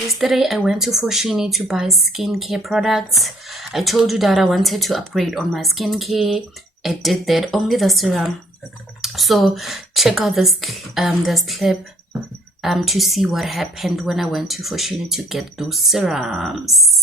Yesterday I went to Foschini to buy skincare products. I told you that I wanted to upgrade on my skincare. I did that, only the serum. So check out this clip to see what happened when I went to Foschini to get those serums.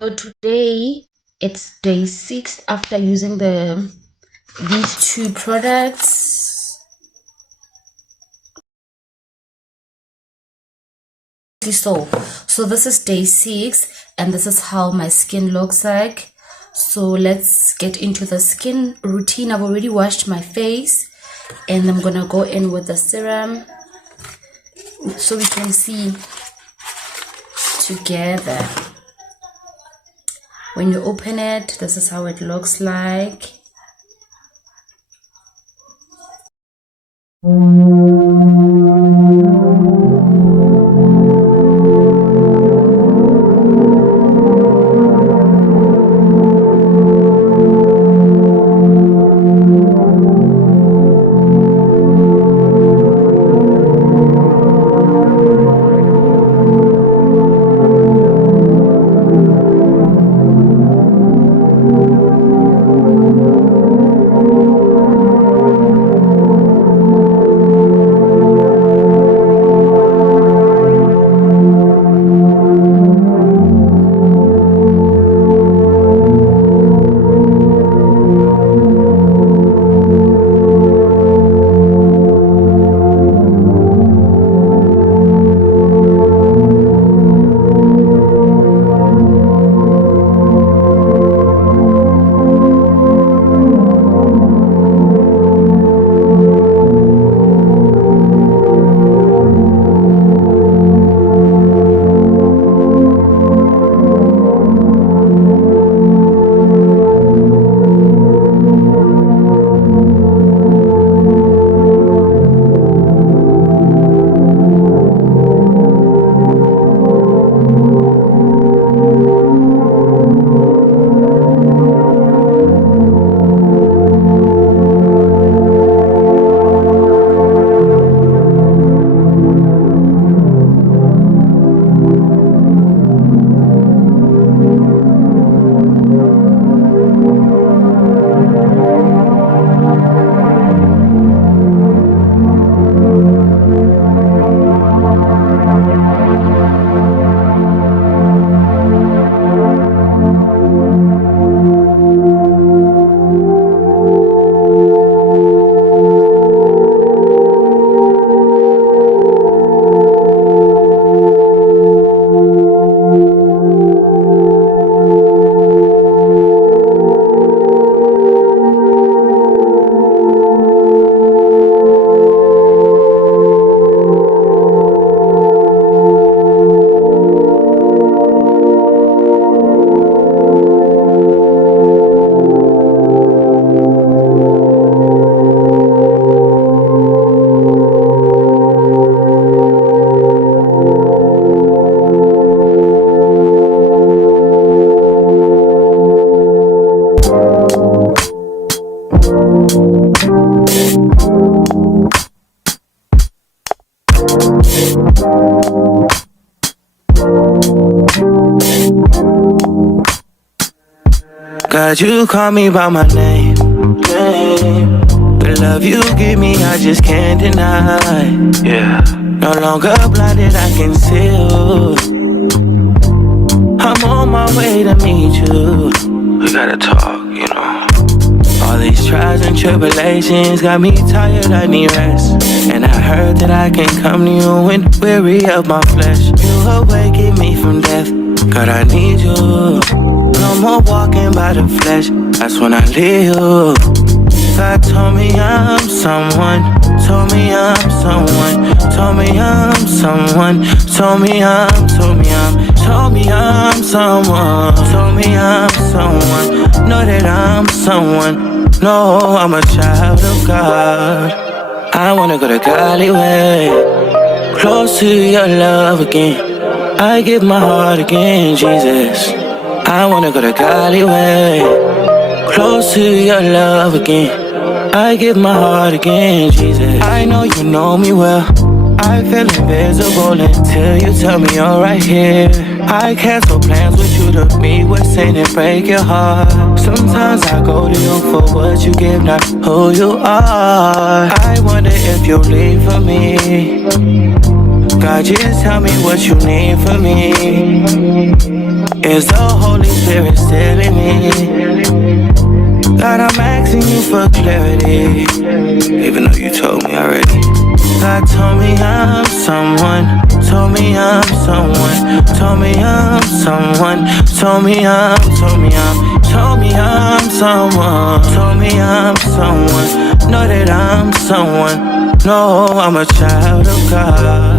So today it's day 6 after using these two products. So this is day 6 and this is how my skin looks like. So let's get into the skin routine. I've already washed my face and I'm gonna go in with the serum so we can see together. When you open it, this is how it looks like. God, you call me by my name. The love you give me, I just can't deny. Yeah. No longer blinded, I can see you. I'm on my way to meet you. We gotta talk, you know. All these trials and tribulations got me tired, I need rest. And I heard that I can come to you when weary of my flesh. You awaken me from death, God, I need you. No more walking by the flesh, that's when I leave you. God told me I'm someone, told me I'm someone, told me I'm someone, told me I'm someone, told me I'm someone, know that I'm someone, no, I'm a child of God. I wanna go to Golly way, close to your love again. I give my heart again, Jesus. I wanna go to Golly way, close to your love again. I give my heart again, Jesus. I know you know me well. I feel invisible until you tell me you're right here. I cancel plans with you to meet with sin and break your heart. Sometimes I go to you for what you give, not who you are. I wonder if you'll leave for me. God, just tell me what you need from me. Is the Holy Spirit still in me? God, I'm asking you for clarity, even though you told me already. God told me I'm someone, told me I'm someone, told me I'm someone, told me I'm someone, told me I'm someone, know that I'm someone, no, I'm a child of God.